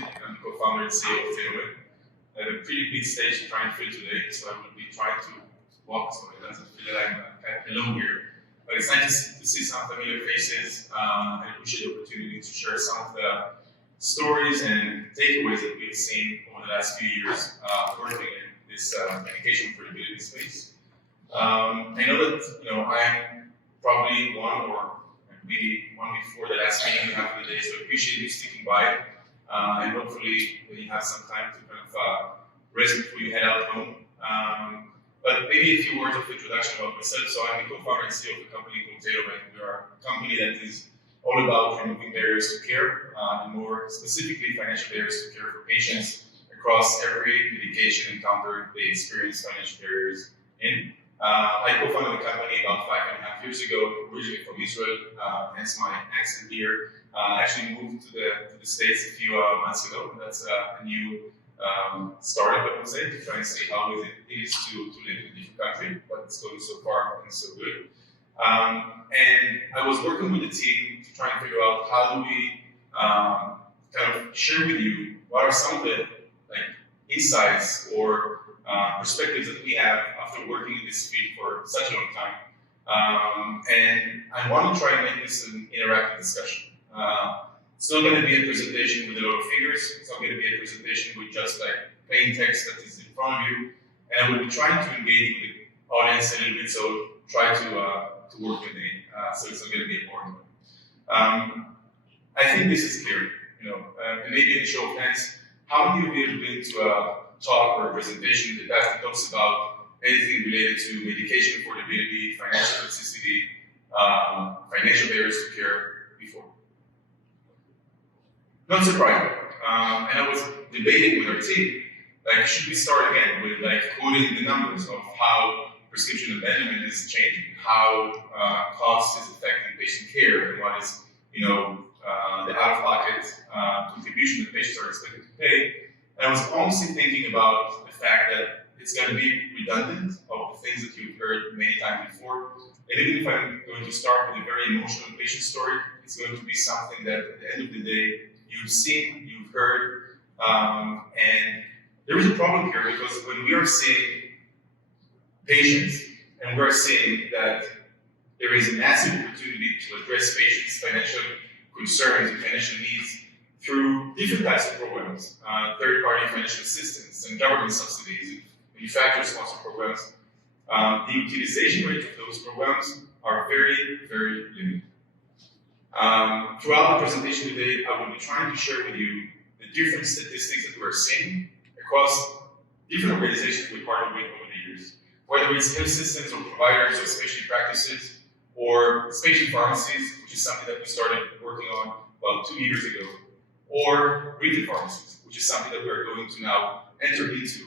I'm co-founder and CEO of TailorMed. I have a pretty big stage to try and fill today, so I will be trying to walk so it doesn't feel like I'm kind of alone here. But it's nice to see some familiar faces. I appreciate the opportunity to share some of the stories and takeaways that we've seen over the last few years working in this medication affordability space. I know that I'm probably one or maybe one before the last meeting we have of the day, so I appreciate you sticking by. And hopefully you have some time to kind of rest before you head out home. But maybe a few words of introduction about myself. So I'm the co-founder and CEO of a company called TailorMed. We are a company that is all about removing barriers to care, and more specifically financial barriers to care for patients across every medication encounter they experience financial barriers in. I co-founded the company about 5.5 years ago, originally from Israel, hence my accent here. Actually moved to the States a few months ago. That's a new startup, I would say, to try and see how it is to live in a different country, but it's going so far and so good. And I was working with the team to try and figure out how do we kind of share with you what are some of the insights or perspectives that we have after working in this field for such a long time. And I want to try and make this an interactive discussion. It's not going to be a presentation with a lot of figures. It's not going to be a presentation with just plain text that is in front of you. And I will be trying to engage with the audience a little bit, so try to work with me, so it's not going to be a boring one. I think this is clear. And maybe in a show of hands, how many of you have been to a talk or a presentation that talks about anything related to medication affordability, financial toxicity, financial barriers to care before? Not surprising. And I was debating with our team, should we start again with quoting the numbers of how prescription abandonment is changing, how cost is affecting patient care, and what is the out-of-pocket contribution that patients are expected to pay. And I was honestly thinking about the fact that it's going to be redundant of the things that you've heard many times before. And even if I'm going to start with a very emotional patient story, it's going to be something that at the end of the day, you've seen, you've heard, and there is a problem here because when we are seeing patients and we're seeing that there is a massive opportunity to address patients' financial concerns and financial needs through different types of programs, third-party financial assistance and government subsidies, manufacturer-sponsored programs, the utilization rate of those programs are very, very limited. Throughout the presentation today, I will be trying to share with you the different statistics that we're seeing across different organizations we partner with over the years, whether it's health systems or providers or specialty practices or specialty pharmacies, which is something that we started working on about 2 years ago, or retail pharmacies, which is something that we're going to now enter into.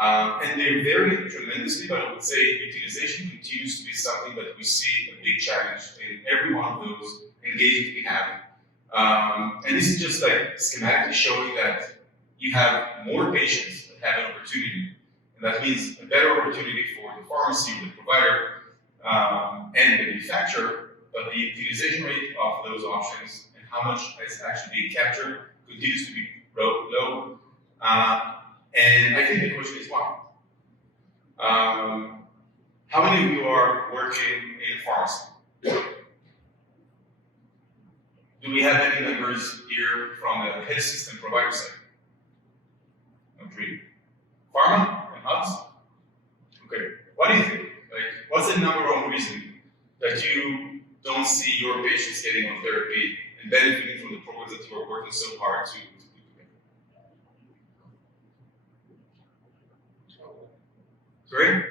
And they vary tremendously, but I would say utilization continues to be something that we see a big challenge in every one of those engagements we have. And this is just schematically showing that you have more patients that have an opportunity. And that means a better opportunity for the pharmacy, the provider, and the manufacturer, but the utilization rate of those options and how much is actually being captured continues to be low. And I think the question is why? How many of you are working in a pharmacy? Do we have any members here from the health system provider side? Not really. Pharma and hubs? Okay. What do you think? What's the number one reason that you don't see your patients getting on therapy and benefiting from the programs that you are working so hard to put together? Sorry?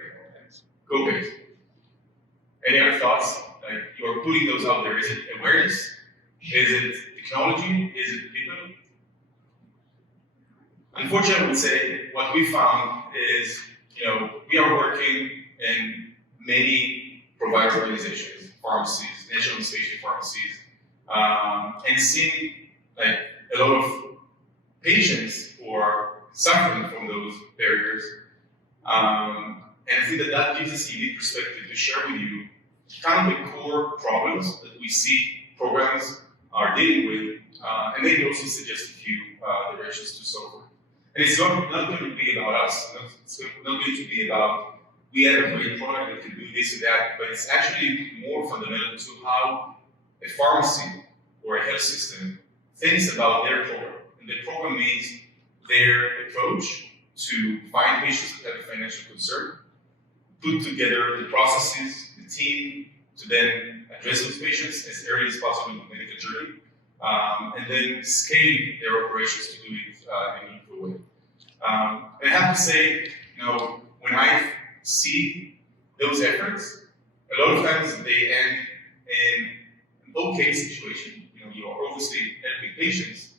Co-pays. Any other thoughts? You're putting those out there. Is it awareness? Is it technology? Is it people? Unfortunately, I would say what we found is, we are working in many provider organizations, pharmacies, national and specialty pharmacies, and seeing a lot of patients who are suffering from those barriers. And I think that gives us a unique perspective to share with you kind of the core problems that we see programs are dealing with, and maybe also suggest a few directions to solve for. And it's not going to be about us. It's not going to be about we have a great product that can do this or that, but it's actually more fundamental to how a pharmacy or a health system thinks about their program. And the program means their approach to find patients that have a financial concern, put together the processes, the team, to then address those patients as early as possible in the medical journey, and then scale their operations to do it in a meaningful way. And I have to say, when I see those efforts, a lot of times they end in an okay situation. You are obviously helping patients,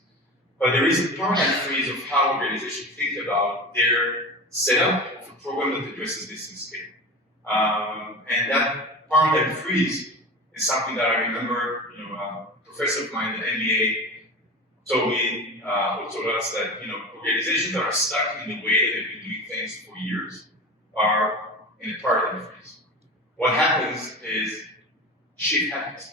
but there is a paradigm freeze of how organizations think about their setup of a program that addresses this in scale. And that paradigm freeze is something that I remember, a professor of mine at the MBA told me, or told us that, organizations that are stuck in the way that they've been doing things for years are in a paradigm freeze. What happens is shift happens.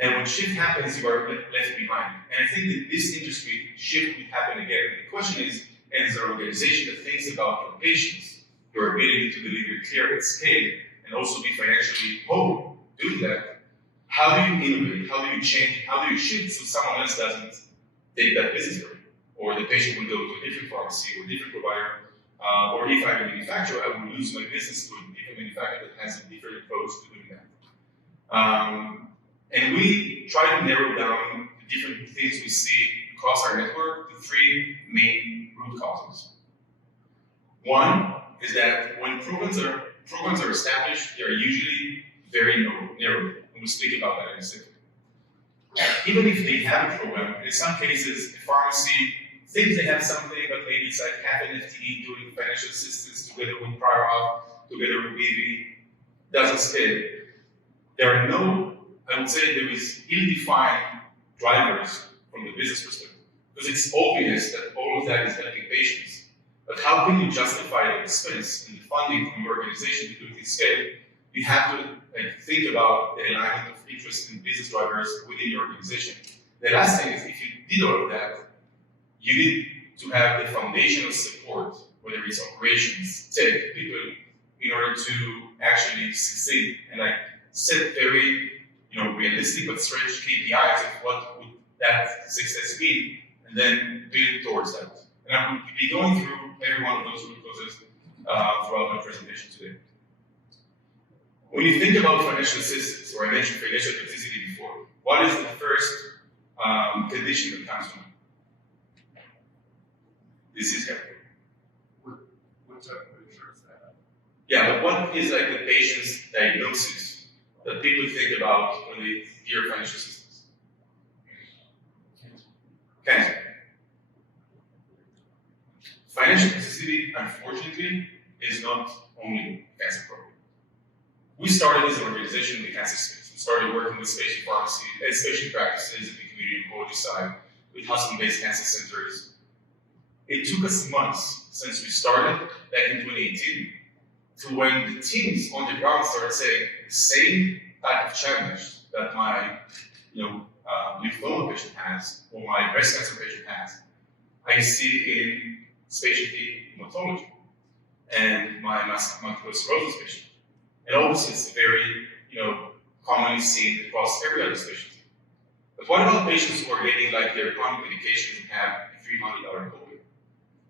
And when shift happens, you are left behind. And I think that this industry shift will happen again. The question is, as an organization that thinks about your patients, your ability to deliver care at scale, and also be financially whole doing that, how do you innovate? How do you change? How do you shift so someone else doesn't take that business from you? Or the patient will go to a different pharmacy or a different provider. Or if I'm a manufacturer, I will lose my business to a different manufacturer that has a different approach to doing that. And we try to narrow down the different things we see across our network to three main root causes. One is that when programs are established, they are usually very narrow. And we'll speak about that in a second. Even if they have a program, in some cases, a pharmacy thinks they have something, but maybe it's like half an FTE doing financial assistance together with prior auth, together with BV, doesn't scale. There are I would say there is ill-defined drivers from the business perspective, because it's obvious that all of that is helping patients. But how can you justify the expense and the funding from your organization to do it in scale? You have to think about the alignment of interest and business drivers within your organization. The last thing is, if you did all of that, you need to have the foundational support, whether it's operations, tech, people, in order to actually succeed and set very realistic but stretched KPIs of what would that success be, and then build towards that. And I will be going through every one of those root causes throughout my presentation today. When you think about financial assistance, or I mentioned financial toxicity before, what is the first condition that comes to mind? Disease category. What type of insurance they have? Yeah, but what is the patient's diagnosis that people think about when they hear financial assistance? Cancer. Financial toxicity, unfortunately, is not only a cancer problem. We started as an organization in the cancer space. We started working with specialty pharmacy, specialty practices in the community oncology side, with hospital-based cancer centers. It took us months since we started back in 2018 to when the teams on the ground started saying the same type of challenge that my lymphoma patient has or my breast cancer patient has, I see in specialty hematology and my multiple sclerosis patient. And obviously it's very commonly seen across every other specialty. But what about patients who are getting their chronic medications and have a $300 copay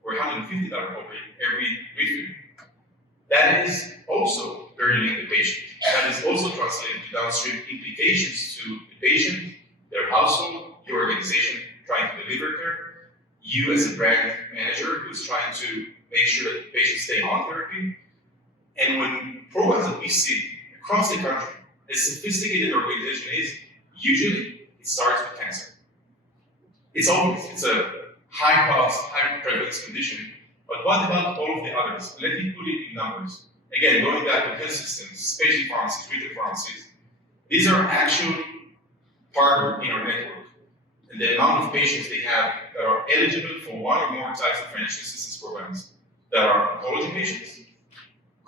or $150 copay every refill? That is also burdening the patient. That is also translating to downstream implications to the patient, their household, your organization trying to deliver care, you as a brand manager who's trying to make sure that patients stay on therapy. And when programs that we see across the country, as sophisticated an organization is, usually it starts with cancer. It's obvious, it's a high cost, high prevalence condition, but what about all of the others? Let me put it in numbers. Again, going back to health systems, specialty pharmacies, retail pharmacies, these are actual partners in our network. And the amount of patients they have that are eligible for one or more types of financial assistance programs that are oncology patients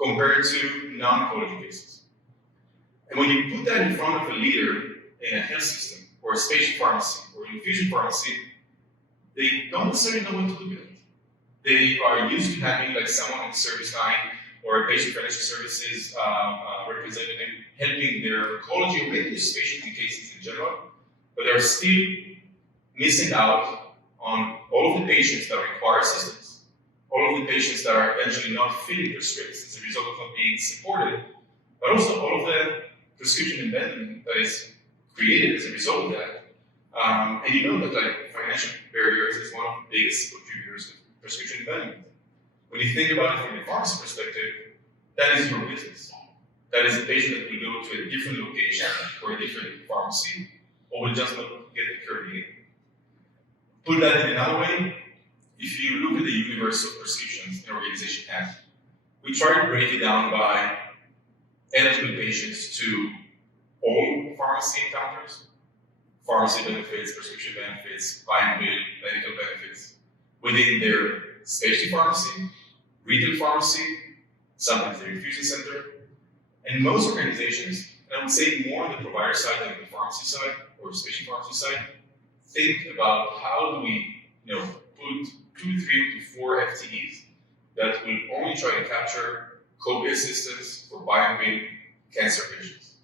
compared to non-oncology cases. And when you put that in front of a leader in a health system or a specialty pharmacy, or an infusion pharmacy, they don't necessarily know what to do with it. They are used to having like someone on the service line or a patient financial services representative helping their oncology or maybe just specialty cases in general, but they're still missing out on all of the patients that require assistance, all of the patients that are eventually not filling their scripts as a result of not being supported, but also all of the prescription abandonment that is created as a result of that. And you know that like financial barriers is one of the biggest contributors to prescription abandonment. When you think about it from the pharmacy perspective, that is your business. That is a patient that will go to a different location or a different pharmacy, or will just not get the care needed. Put that in another way, if you look at the universe of prescriptions an organization has, we try to break it down by eligible patients to all pharmacy encounters, pharmacy benefits, prescription benefits, buy and bill, medical benefits, within their specialty pharmacy, retail pharmacy, sometimes their infusion center, and most organizations, and I would say more on the provider side than the pharmacy side or specialty pharmacy side, think about how do we, put 2, 3 to 4 FTEs that will only try to capture copay assistance for buy and bill cancer patients.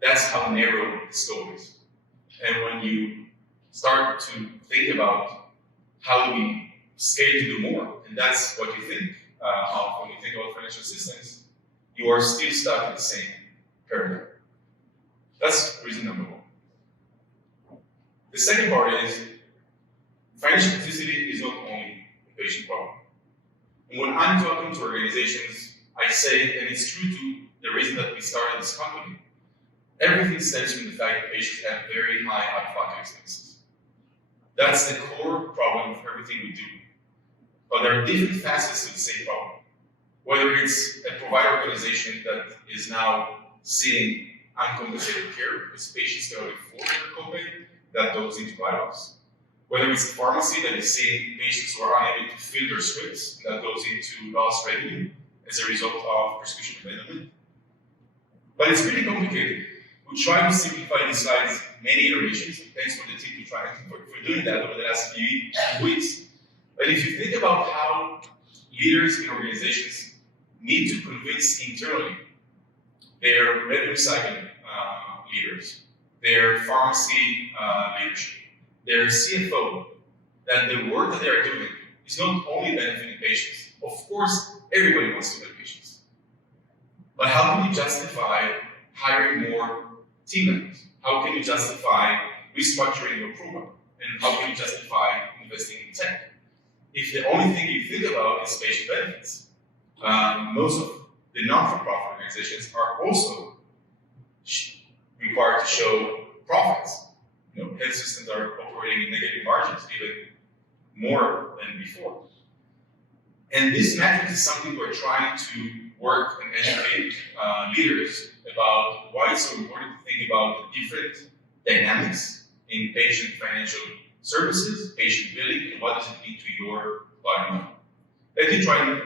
That's how narrow the scope is. And when you start to think about how do we scale to do more, and that's what you think of when you think about financial assistance, you are still stuck in the same paradigm. That's reason number one. The second part is financial toxicity is not only a patient problem. And when I'm talking to organizations, I say, and it's true to the reason that we started this company, everything stems from the fact that patients have very high out-of-pocket expenses. That's the core problem of everything we do. But there are different facets to the same problem. Whether it's a provider organization that is now seeing uncompensated care because patients cannot afford their copay, that goes into write-offs. Whether it's a pharmacy that is seeing patients who are unable to fill their scripts, that goes into lost revenue as a result of prescription abandonment. But it's really complicated. We try to simplify these slides many iterations. Thanks for the team for doing that over the last few weeks. But if you think about how leaders in organizations need to convince internally their revenue cycle leaders, their pharmacy leadership, their CFO, that the work that they are doing is not only benefiting patients. Of course, everybody wants to help patients. But how can you justify hiring more team members? How can you justify restructuring your program? And how can you justify investing in tech? If the only thing you think about is patient benefits, most of the non-for-profit organizations are also required to show profits. Health systems are operating in negative margins, even more than before. And this metric is something we're trying to work and educate leaders about why it's so important to think about the different dynamics in patient financial services, patient billing, and what does it mean to your bottom line. Let me try and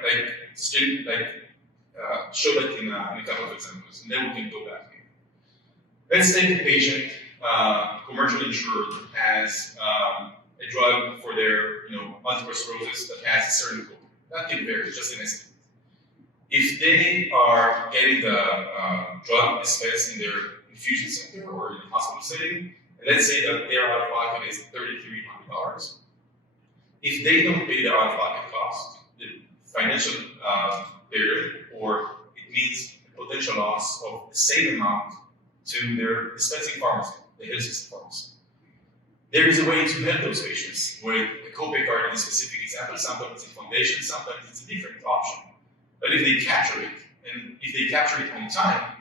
show that in a couple of examples, and then we can go back here. Let's take a patient, commercially insured, has a drug for their multiple sclerosis that has a certain code. That can vary, just an estimate. If they are getting the drug dispensed in their infusion center or in the hospital setting, and let's say that their out-of-pocket is $3,300. If they don't pay the out-of-pocket cost, the financial barrier, or it means a potential loss of the same amount to their dispensing pharmacy, the health system pharmacy. There is a way to help those patients with a copay card in a specific example. Sometimes it's a foundation, sometimes it's a different option. But if they capture it, and if they capture it on time,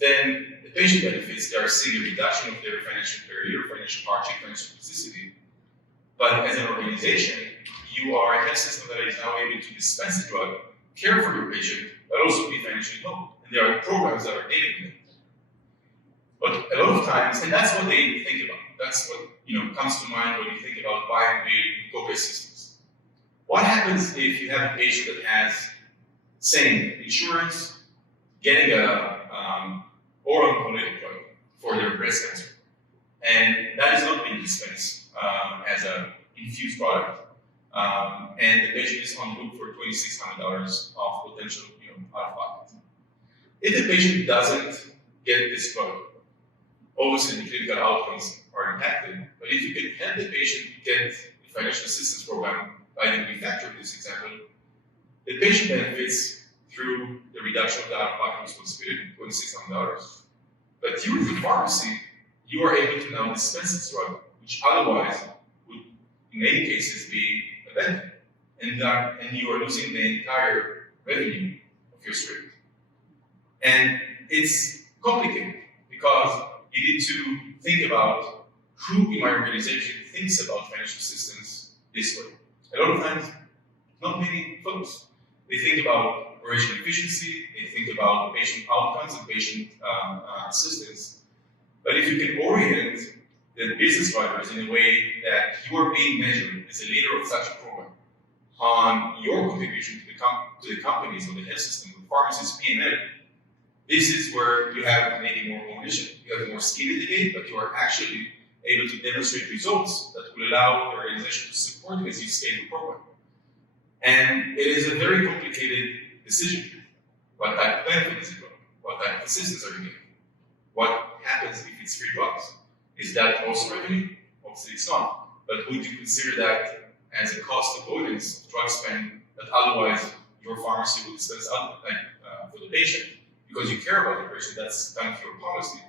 then the patient benefits, they are seeing a reduction of their financial barrier, financial hardship, financial toxicity. But as an organization, you are a health system that is now able to dispense the drug, care for your patient, but also be financially helped. And there are programs that are dealing with it. But a lot of times, and that's what they think about. That's what comes to mind when you think about buy and bill copay systems. What happens if you have a patient that has same insurance, getting a oral oncolytic drug for their breast cancer, and that dispense as an infused product, and the patient is on the hook for $2,600 of potential, out of pocket. If the patient doesn't get this drug, obviously the clinical outcomes are impacted. But if you can help the patient get the financial assistance program by the manufacturer of this example, the patient benefits through the reduction of the out-of-pocket responsibility, $2,600. But you as a pharmacy, you are able to now dispense this drug, which otherwise would, in many cases, be abandoned. And you are losing the entire revenue of your script. And it's complicated because you need to think about who in my organization thinks about financial assistance this way. A lot of times, not many folks. They think about operational efficiency, they think about patient outcomes and patient assistance. But if you can orient the business drivers in a way that you are being measured as a leader of such a program on your contribution to the companies or the health system, the pharmacy's P&L, this is where you have maybe more ownership, you have more skin in the game, but you are actually able to demonstrate results that will allow the organization to support you as you scale the program. And it is a very complicated decision. What type of benefit is it going? What type of assistance are you getting? What happens if it's free drugs? Is that also revenue? Obviously it's not. But would you consider that as a cost avoidance of drug spend that otherwise your pharmacy would dispense out for the patient? Because you care about the patient, that's kind of your policy.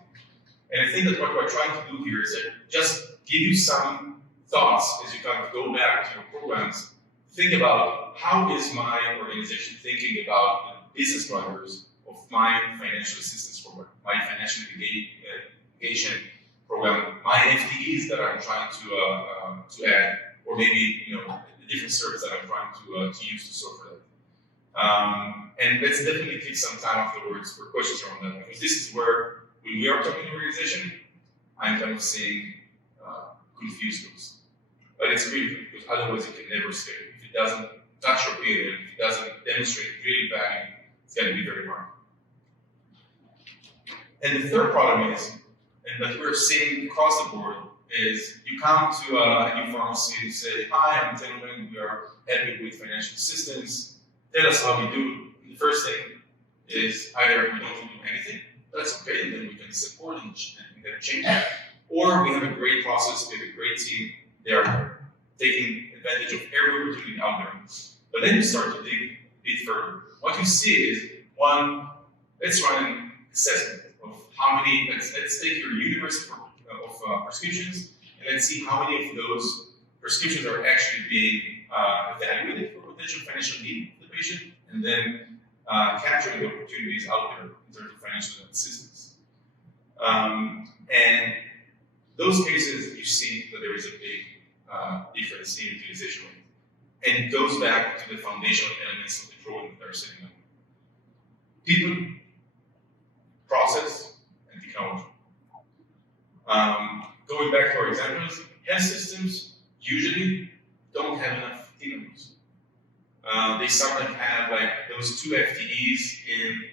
And I think that what we're trying to do here is that just give you some thoughts as you kind of go back to your programs. Think about how is my organization thinking about the business drivers of my financial assistance program, my financial education program, my FTEs that I'm trying to add, or maybe the different service that I'm trying to use to solve for that. And let's definitely take some time afterwards for questions around that, because this is where, when we are talking to organization, I'm kind of seeing confused looks. But it's critical, because otherwise it can never scale. If it doesn't touch your P&L, if it doesn't demonstrate real value, it's going to be very hard. And the third problem is, and that we're seeing across the board, is you come to a new pharmacy and say, hi, I'm TailorMed, we are helping with financial assistance, tell us how we do. The first thing is either we don't do anything, that's okay, and then we can support and change it. Or we have a great process, we have a great team, they are taking advantage of every opportunity out there. But then you start to dig a bit further. What you see is, one, let's run an assessment of how many, let's take your universe of prescriptions, and let's see how many of those prescriptions are actually being evaluated for potential financial need of the patient, and then capturing the opportunities out there in terms of financial assistance. And those cases, you see that there is a big difference in utilization rate. And it goes back to the foundational elements of the program that are setting up. People, process, and technology. Going back to our examples, health systems usually don't have enough team members. They sometimes have those 2 FTEs in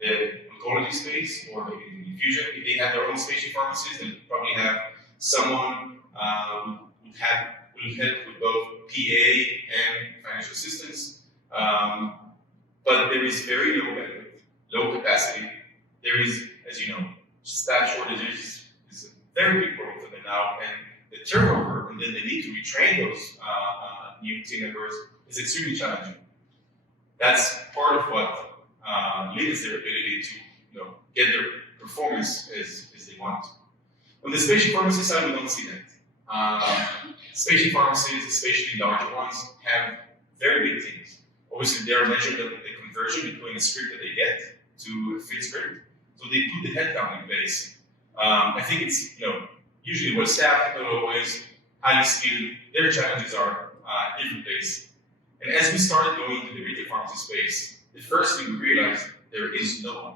the oncology space, or maybe in infusion. If they have their own specialty pharmacies, they'll probably have someone who will help with both PA and financial assistance. But there is very low bandwidth, low capacity. There is, as you know, staff shortages is a very big problem for them now, and the turnover, and then they need to retrain those new team members, is extremely challenging. That's part of what limits their ability to get their performance as they want. On the specialty pharmacy side, we don't see that. Specialty pharmacies, especially larger ones, have very big teams. Obviously, they are measured at the conversion between a script that they get to a fit script. So they put the headcount in place. I think it's usually well staffed, not always highly skilled. Their challenges are different place. And as we started going into the retail pharmacy space, the first thing we realized, there is no one.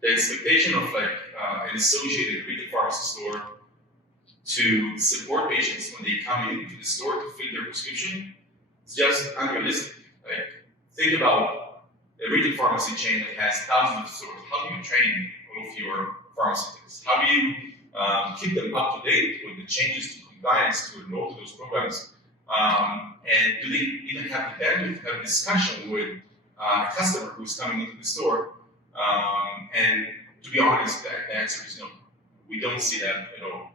The expectation of an associated retail pharmacy store to support patients when they come into the store to fill their prescription is just unrealistic. Think about a retail pharmacy chain that has thousands of stores. How do you train all of your pharmacists? How do you keep them up to date with the changes to compliance to enroll to those programs? And do they even have the bandwidth to have a discussion with a customer who's coming into the store? And to be honest, the answer is no. We don't see that at all.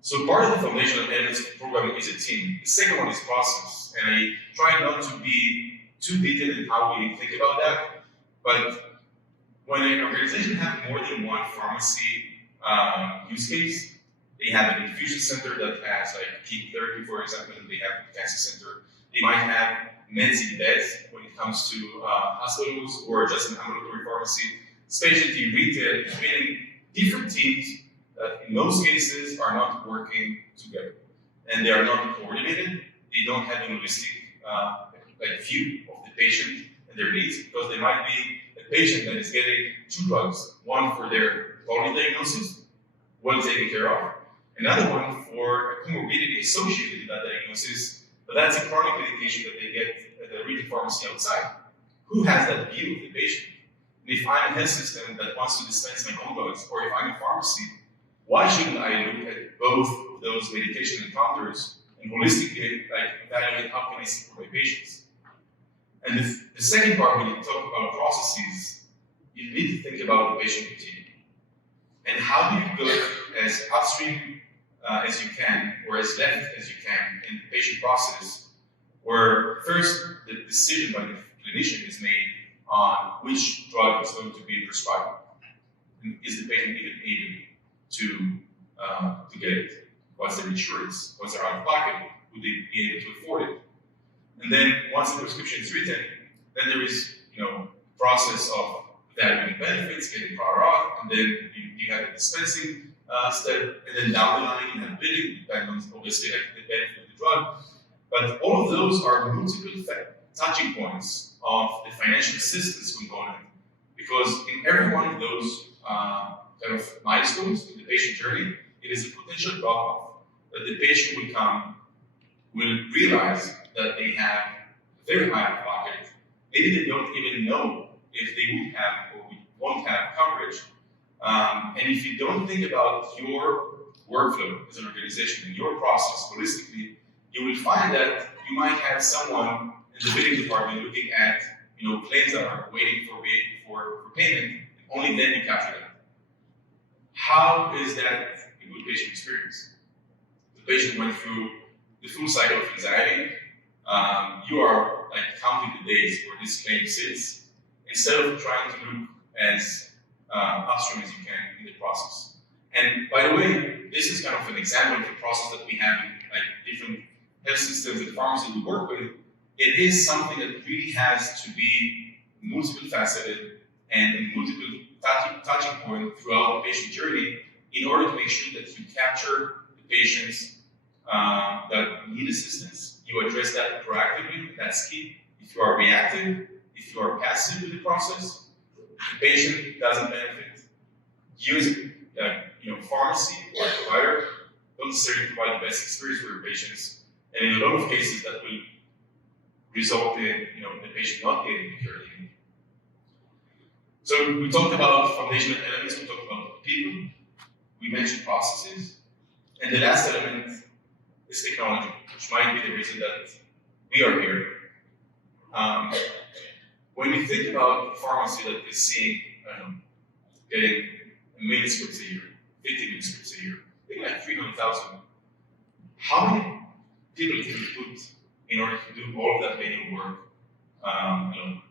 So part of the foundational elements of the program is a team. The second one is process, and I try not to be too detailed in how we think about that, but when an organization has more than one pharmacy use case, they have an infusion center that has like chemotherapy, for example, and they have a cancer center. They might have meds in beds when it comes to hospitals or just an ambulatory pharmacy, specialty retail, meaning different teams that in most cases are not working together. And they are not coordinated. They don't have a holistic view of the patient and their needs, because there might be a patient that is getting 2 drugs, one for their polydiagnosis, well taken care of, another one for a comorbidity associated with that diagnosis, but that's a chronic medication that they get at a retail pharmacy outside. Who has that view of the patient? And if I'm a health system that wants to dispense my own drugs, or if I'm a pharmacy, why shouldn't I look at both of those medication encounters and holistically evaluate how can I support my patients? And the second part, when you talk about processes, you need to think about the patient continuum. And how do you go as upstream as you can, or as left as you can in the patient process, where first the decision by the clinician is made on which drug is going to be prescribed. And is the patient even able to get it? What's their insurance? What's their out-of-pocket? Would they be able to afford it? And then once the prescription is written, then there is process of evaluating benefits, getting prior auth, and then you have a dispensing step, and then down the line you have billing, depending on obviously the benefit of the drug. But all of those are multiple touching points of the financial assistance component, because in every one of those kind of milestones in the patient journey, it is a potential drop-off that the patient will realize that they have a very high out-of-pocket. Maybe they don't even know if they would have or won't have coverage. And if you don't think about your workflow as an organization and your process holistically, you will find that you might have someone in the billing department looking at claims that are waiting for payment, and only then you capture that. How is that a good patient experience? The patient went through the full cycle of anxiety. You are counting the days where this claim sits, instead of trying to look as upstream as you can in the process. And by the way, this is kind of an example of the process that we have in different health systems and pharmacies we work with. It is something that really has to be multiple faceted and a multiple touching point throughout the patient journey in order to make sure that you capture the patients that need assistance. You address that proactively, that's key. If you are reactive, if you are passive in the process, the patient doesn't benefit. Using pharmacy or provider don't necessarily provide the best experience for your patients, and in a lot of cases that will result in the patient not getting the care they need. So we talked about foundational elements, we talked about people, we mentioned processes, and the last element is technology, which might be the reason that we are here. When we think about a pharmacy that is seeing, getting 1 million scripts a year, 50 million scripts a year, think like 300,000. How many people can we put in order to do all of that manual work alone?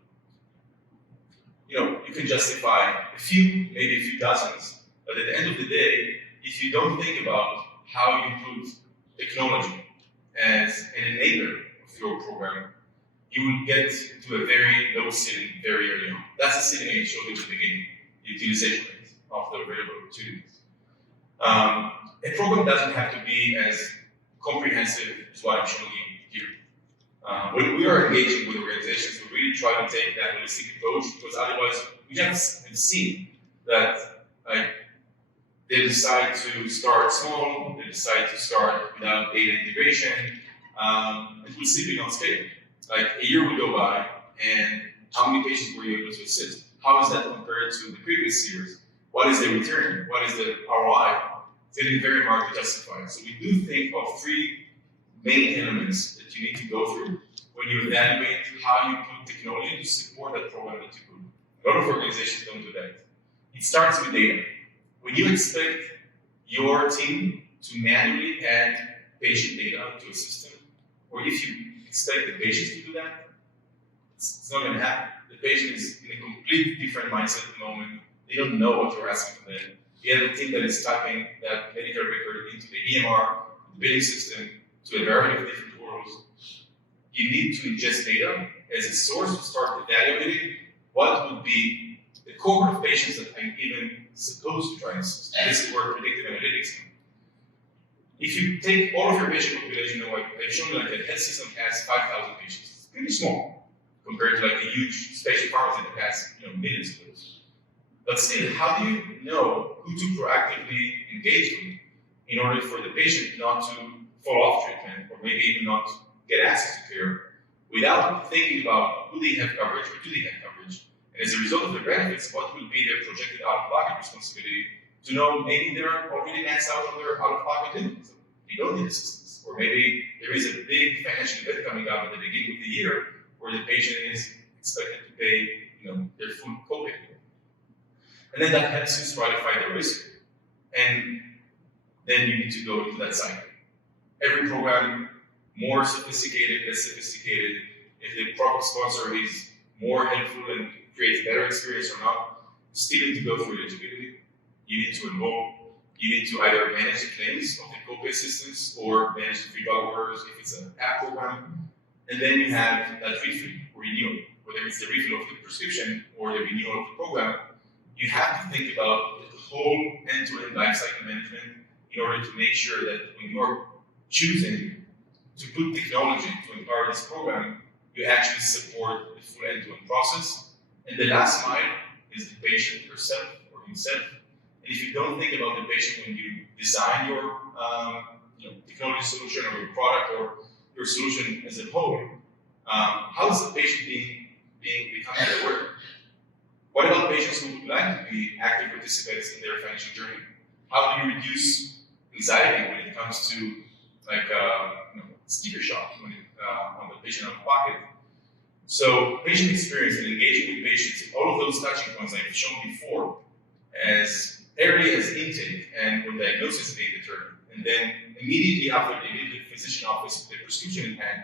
You can justify a few, maybe a few dozens, but at the end of the day, if you don't think about how you put technology as an enabler of your program, you will get to a very low ceiling very early on. That's the ceiling I showed you at the beginning, the utilization rate of the available opportunities. A program doesn't have to be as comprehensive as what I'm showing you here. When we are engaging with organizations, we really try to take that holistic approach, because otherwise we just have seen that they decide to start small, they decide to start without data integration, and we'll simply not scale. A year will go by, and how many patients were you able to assist? How is that compared to the previous years? What is the return? What is the ROI? it's getting very hard to justify. So we do think of three main elements that you need to go through when you evaluate how you put technology to support that program that you put. A lot of organizations don't do that. It starts with data. When you expect your team to manually add patient data to a system, or if you expect the patients to do that, it's not going to happen. The patient is in a completely different mindset at the moment. They don't know what you're asking from them. You have a team that is typing that medical record into the EMR, the billing system, to a variety of different worlds. You need to ingest data as a source to start evaluating what would be the cohort of patients that I'm even supposed to try and assist. This is where predictive analytics come. If you take all of your patient population, I've shown you like a health system has 5,000 patients. It's pretty small compared to like a huge specialty pharmacy that has millions of those. But still, how do you know who to proactively engage with in order for the patient not to fall off treatment or maybe even not get access to care without thinking about who they have coverage or do they have coverage? And as a result of the benefits, what will be their projected out-of-pocket responsibility to know maybe they're already maxed out on their out-of-pocket limit. So you don't need assistance. Or maybe there is a big financial event coming up at the beginning of the year where the patient is expected to pay their full copay. And then that helps you stratify the risk. And then you need to go into that cycle. Every program, more sophisticated, less sophisticated, if the product sponsor is more helpful and creates better experience or not, you still need to go through eligibility. You need to enroll. You need to either manage the claims of the copay assistance or manage the free drug orders if it's an app program. And then you have that refill or renewal, whether it's the refill of the prescription or the renewal of the program. You have to think about the whole end-to-end lifecycle management in order to make sure that when you're choosing to put technology to empower this program, you actually support the full end-to-end process. And the last mile is the patient herself or himself. And if you don't think about the patient when you design your technology solution or your product or your solution as a whole, how is the patient becoming aware? What about patients who would like to be active participants in their financial journey? How do you reduce anxiety when it comes to sticker shock on the patient out of pocket? So patient experience and engaging with patients, all of those touching points I've shown before, as early as intake and when diagnosis is being determined, and then immediately after they leave the physician office with the prescription in hand,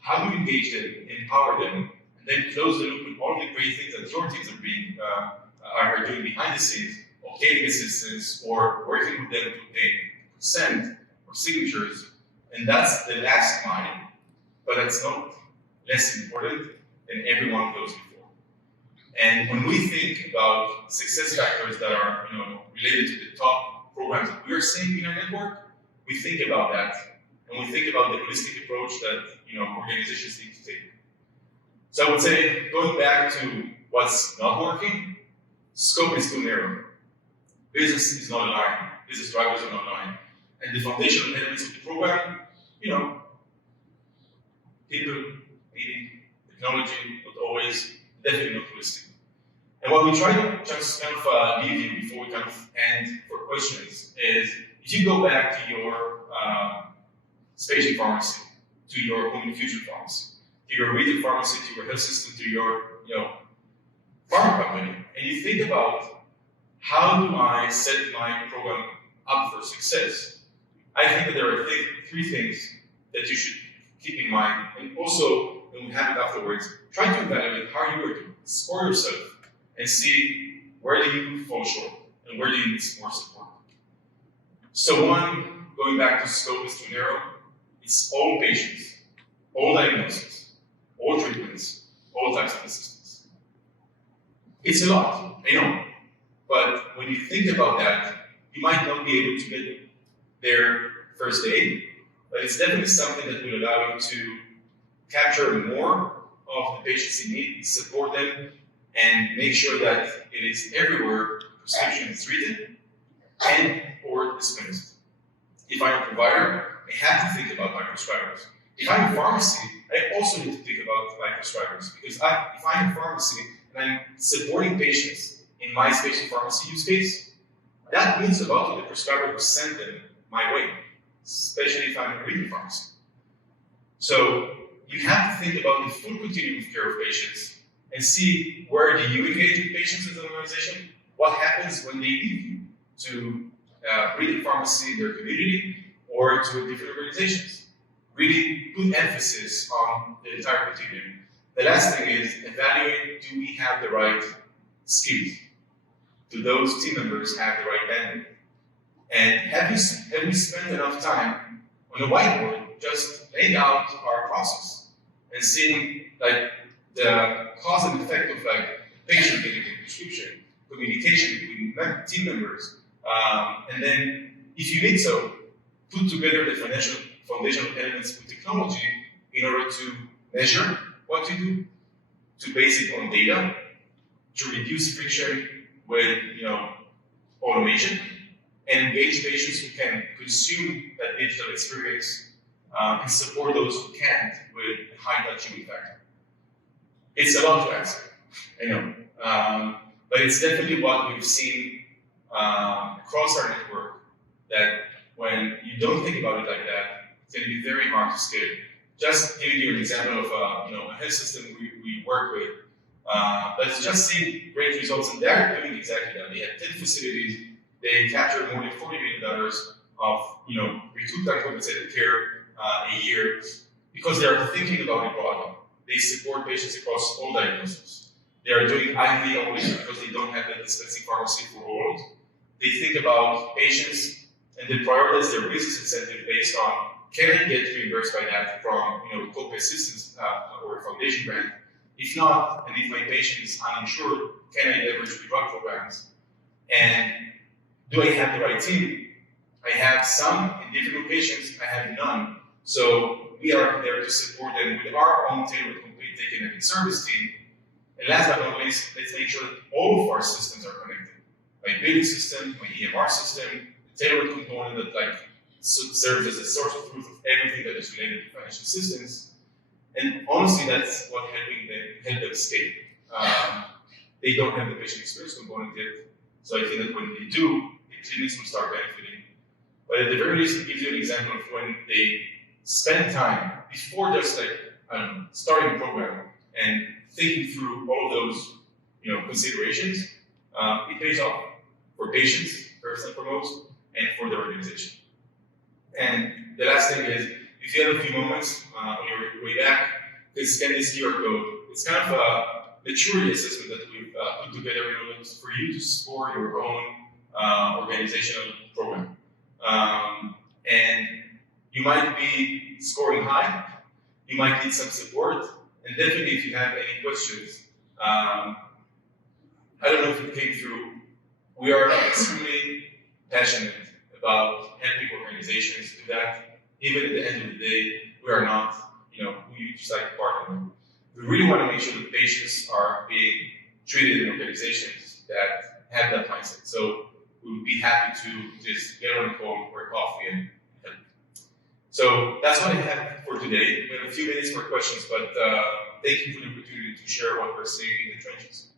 how do you engage them, empower them, and then close the loop with all the great things that your teams are doing behind the scenes, obtaining assistance or working with them to obtain consent or signatures, and that's the last mile, but that's not less important than every one of those before. And when we think about success factors that are related to the top programs that we're seeing in our network, we think about that, and we think about the holistic approach that organizations need to take. So I would say, going back to what's not working, scope is too narrow. Business is not aligned. Business drivers are not aligned. And the foundational elements of the program, people needing technology, not always, definitely not holistic. And what we try to just kind of leave you before we kind of end for questions is, if you go back to your specialty pharmacy, to your home infusion pharmacy, to your retail pharmacy, to your health system, to your pharma company, and you think about how do I set my program up for success, I think that there are three things that you should keep in mind, and also when we have it afterwards, try to evaluate how you are doing. Score yourself and see where do you fall short and where do you need more support. So one, going back to scope is too narrow, it's all patients, all diagnoses, all treatments, all types of assistance. It's a lot, I know, but when you think about that, you might not be able to get their first aid, but it's definitely something that will allow you to capture more of the patients in need, support them, and make sure that it is everywhere the prescription is written and or dispensed. If I'm a provider, I have to think about my prescribers. If I'm a pharmacy, I also need to think about my prescribers, because if I'm a pharmacy and I'm supporting patients in my specialty pharmacy use case, that means a lot to the prescriber who sent them my way, especially if I'm a retail pharmacy. So you have to think about the full continuum of care of patients and see where do you engage with patients as an organization, what happens when they leave you to retail pharmacy in their community or to different organizations. Really put emphasis on the entire continuum. The last thing is evaluate, do we have the right skills? Do those team members have the right bandwidth? And have we spent enough time on the whiteboard just laying out our process and seeing like the cause and effect of like patient getting a prescription, communication between team members, and then if you need so, put together the foundational elements with technology in order to measure what you do, to base it on data, to reduce friction with automation, and engage patients who can consume that digital experience and support those who can't with a high-touch human factor. It's a lot to ask, I know, but it's definitely what we've seen across our network, that when you don't think about it like that, it's going to be very hard to scale. Just giving you an example of a health system we work with, that's just seen great results, and they're doing exactly that. They had 10 facilities, they captured more than $40 million of recoup time compensated care a year, because they are thinking about it broadly. They support patients across all diagnoses. They are doing IV only because they don't have the dispensing pharmacy for orals. They think about patients and they prioritize their business incentive based on, can I get reimbursed by that from co-pay assistance or a foundation grant? If not, and if my patient is uninsured, can I leverage the drug programs? And do I have the right team? I have some in different locations, I have none. So we are there to support them with our own tailored complete taken and service team. And last but not least, let's make sure that all of our systems are connected. My billing system, my EMR system, the tailored component that serves as a source of truth of everything that is related to financial assistance. And honestly, that's what helped them scale. They don't have the patient experience component yet, so I think that when they do, the clinics will start benefiting. But at the very least, it gives you an example of when they spend time before just starting a program and thinking through all of those considerations. It pays off for patients first and foremost, and for the organization. And the last thing is, if you have a few moments on your way back, you can scan this QR code. It's kind of a maturity assessment that we've put together in order for you to score your own organizational program. And you might be scoring high, you might need some support, and definitely if you have any questions, I don't know if it came through, we are extremely passionate about helping organizations do that. Even at the end of the day, we are not, who you just like to partner with. We really want to make sure that patients are being treated in organizations that have that mindset. So we would be happy to just get on a call or a coffee and help. So that's what I have for today. We have a few minutes for questions, but thank you for the opportunity to share what we're seeing in the trenches.